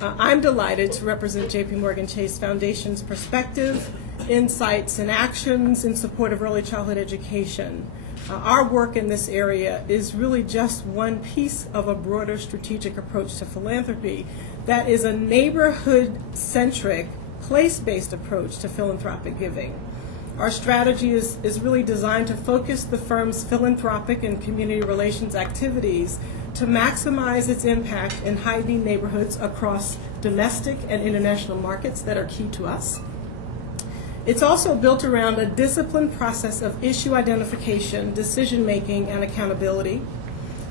I'm delighted to represent JP Chase Foundation's perspective, insights, and actions in support of early childhood education. Our work in this area is really just one piece of a broader strategic approach to philanthropy that is a neighborhood-centric, place-based approach to philanthropic giving. Our strategy is really designed to focus the firm's philanthropic and community relations activities to maximize its impact in high-need neighborhoods across domestic and international markets that are key to us. It's also built around a disciplined process of issue identification, decision-making, and accountability.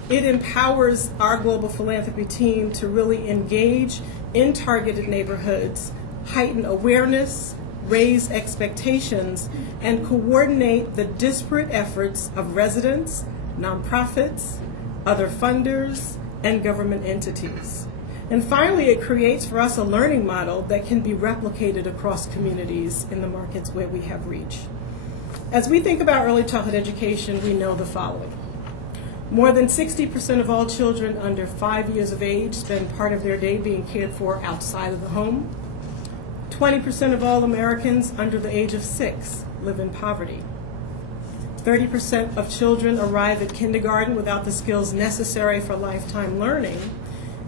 It empowers our global philanthropy team to really engage in targeted neighborhoods, heighten awareness, raise expectations, and coordinate the disparate efforts of residents, nonprofits, other funders, and government entities. And finally, it creates for us a learning model that can be replicated across communities in the markets where we have reach. As we think about early childhood education, we know the following. More than 60% of all children under 5 years of age spend part of their day being cared for outside of the home. 20% of all Americans under the age of 6 live in poverty. 30% of children arrive at kindergarten without the skills necessary for lifetime learning.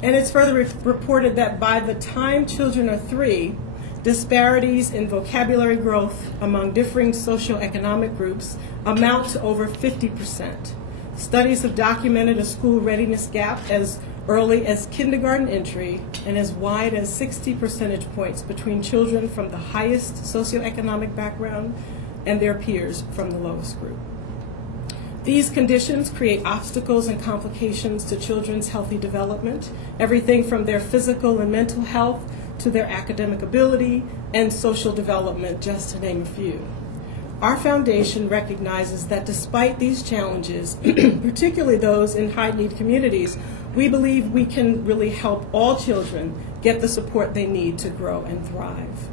And it's further reported that by the time children are 3, disparities in vocabulary growth among differing socioeconomic groups amount to over 50%. Studies have documented a school readiness gap as early as kindergarten entry and as wide as 60 percentage points between children from the highest socioeconomic background and their peers from the lowest group. These conditions create obstacles and complications to children's healthy development, everything from their physical and mental health to their academic ability and social development, just to name a few. Our foundation recognizes that despite these challenges, particularly those in high-need communities, we believe we can really help all children get the support they need to grow and thrive.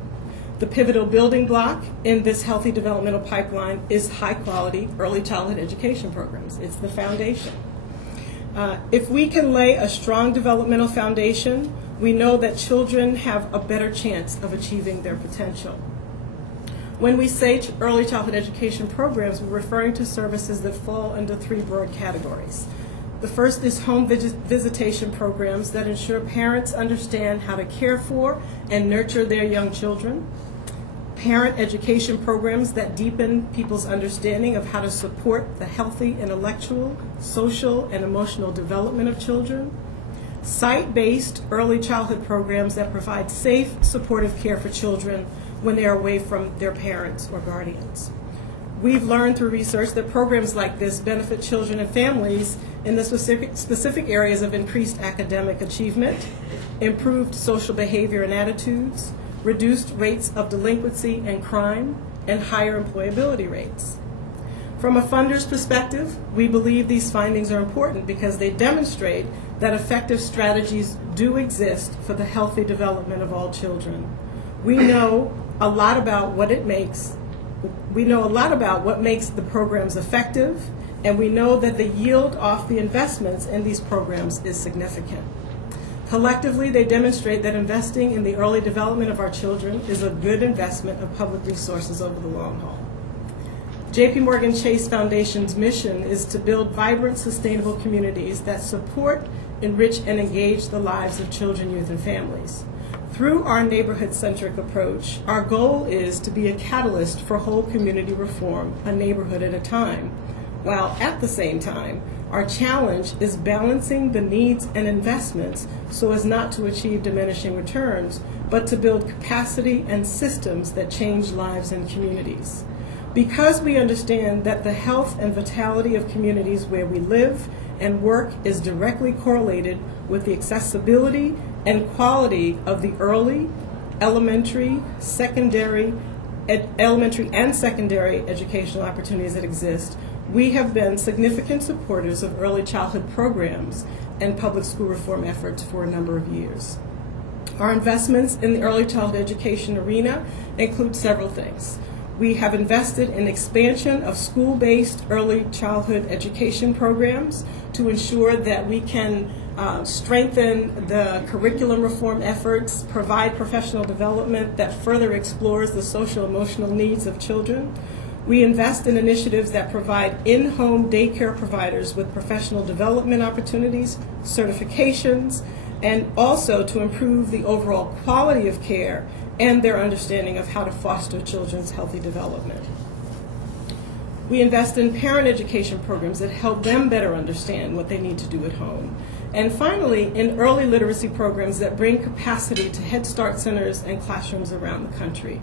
The pivotal building block in this healthy developmental pipeline is high-quality early childhood education programs. It's the foundation. If we can lay a strong developmental foundation, we know that children have a better chance of achieving their potential. When we say early childhood education programs, we're referring to services that fall under 3 broad categories. The first is home visitation programs that ensure parents understand how to care for and nurture their young children. Parent education programs that deepen people's understanding of how to support the healthy intellectual, social, and emotional development of children. Site-based early childhood programs that provide safe, supportive care for children when they are away from their parents or guardians. We've learned through research that programs like this benefit children and families in the specific areas of increased academic achievement, improved social behavior and attitudes, reduced rates of delinquency and crime, and higher employability rates. From a funder's perspective, we believe these findings are important because they demonstrate that effective strategies do exist for the healthy development of all children. We know a lot about what makes the programs effective, and we know that the yield off the investments in these programs is significant. Collectively, they demonstrate that investing in the early development of our children is a good investment of public resources over the long haul. JP Chase Foundation's mission is to build vibrant, sustainable communities that support, enrich, and engage the lives of children, youth, and families. Through our neighborhood-centric approach, our goal is to be a catalyst for whole community reform, a neighborhood at a time, while at the same time, our challenge is balancing the needs and investments so as not to achieve diminishing returns, but to build capacity and systems that change lives and communities. Because we understand that the health and vitality of communities where we live and work is directly correlated with the accessibility and quality of the early, elementary, and secondary educational opportunities that exist, we have been significant supporters of early childhood programs and public school reform efforts for a number of years. Our investments in the early childhood education arena include several things. We have invested in expansion of school-based early childhood education programs to ensure that we can strengthen the curriculum reform efforts, provide professional development that further explores the social-emotional needs of children. We invest in initiatives that provide in-home daycare providers with professional development opportunities, certifications, and also to improve the overall quality of care and their understanding of how to foster children's healthy development. We invest in parent education programs that help them better understand what they need to do at home. And finally, in early literacy programs that bring capacity to Head Start centers and classrooms around the country.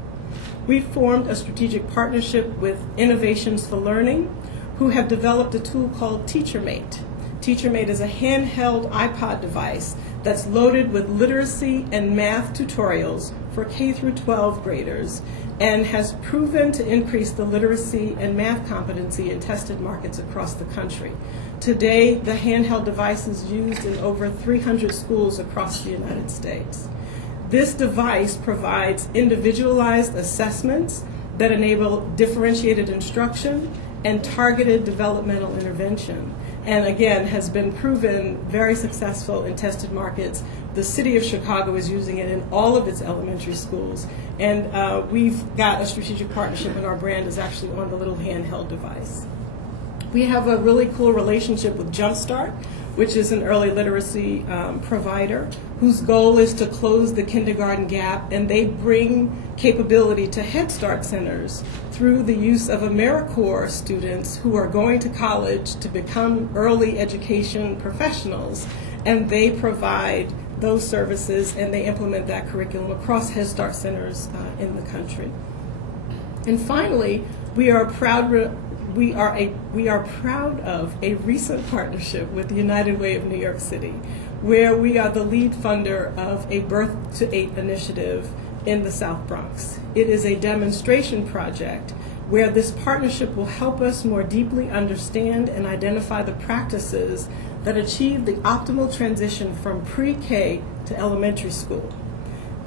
We formed a strategic partnership with Innovations for Learning, who have developed a tool called TeacherMate. TeacherMate is a handheld iPod device that's loaded with literacy and math tutorials for K through 12 graders and has proven to increase the literacy and math competency in tested markets across the country. Today, the handheld device is used in over 300 schools across the United States. This device provides individualized assessments that enable differentiated instruction and targeted developmental intervention, and again has been proven very successful in tested markets. The city of Chicago is using it in all of its elementary schools, and we've got a strategic partnership, and our brand is actually on the little handheld device. We have a really cool relationship with Jumpstart, which is an early literacy provider whose goal is to close the kindergarten gap, and they bring capability to Head Start centers through the use of AmeriCorps students who are going to college to become early education professionals, and they provide those services and they implement that curriculum across Head Start centers in the country. And finally, we are proud of a recent partnership with the United Way of New York City, where we are the lead funder of a Birth to 8 initiative in the South Bronx. It is a demonstration project where this partnership will help us more deeply understand and identify the practices that achieve the optimal transition from pre-K to elementary school.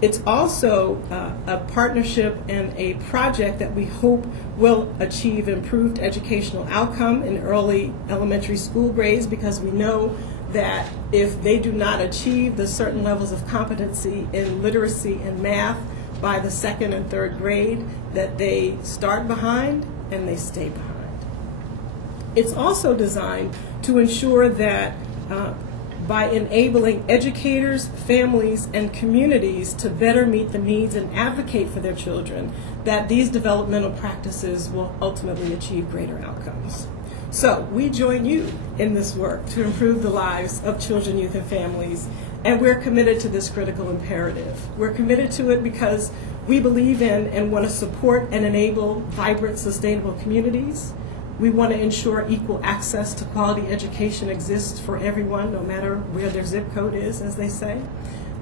It's also a partnership and a project that we hope will achieve improved educational outcome in early elementary school grades, because we know that if they do not achieve the certain levels of competency in literacy and math by the 2nd and 3rd grade, that they start behind and they stay behind. It's also designed to ensure that by enabling educators, families, and communities to better meet the needs and advocate for their children, that these developmental practices will ultimately achieve greater outcomes. So we join you in this work to improve the lives of children, youth, and families, and we're committed to this critical imperative. We're committed to it because we believe in and want to support and enable vibrant, sustainable communities. We want to ensure equal access to quality education exists for everyone, no matter where their zip code is, as they say.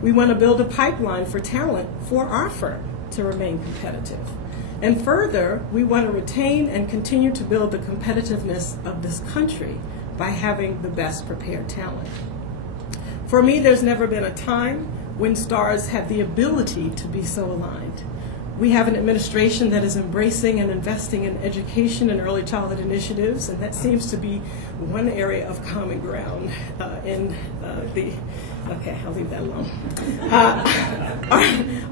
We want to build a pipeline for talent for our firm to remain competitive. And further, we want to retain and continue to build the competitiveness of this country by having the best prepared talent. For me, there's never been a time when stars have the ability to be so aligned. We have an administration that is embracing and investing in education and early childhood initiatives, and that seems to be one area of common ground okay, I'll leave that alone.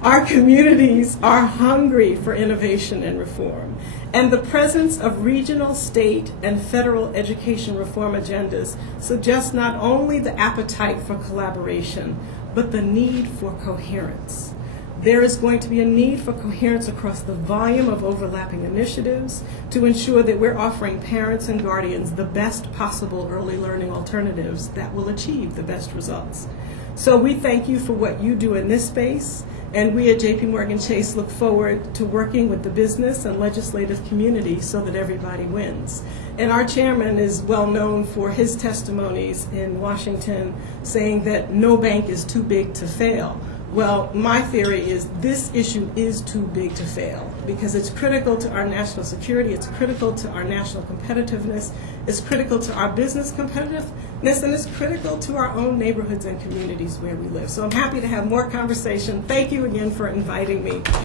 Our communities are hungry for innovation and reform, and the presence of regional, state, and federal education reform agendas suggests not only the appetite for collaboration, but the need for coherence. There is going to be a need for coherence across the volume of overlapping initiatives to ensure that we're offering parents and guardians the best possible early learning alternatives that will achieve the best results. So we thank you for what you do in this space, and we at JPMorgan Chase look forward to working with the business and legislative community so that everybody wins. And our chairman is well known for his testimonies in Washington saying that no bank is too big to fail. Well, my theory is this issue is too big to fail because it's critical to our national security, it's critical to our national competitiveness, it's critical to our business competitiveness, and it's critical to our own neighborhoods and communities where we live. So I'm happy to have more conversation. Thank you again for inviting me.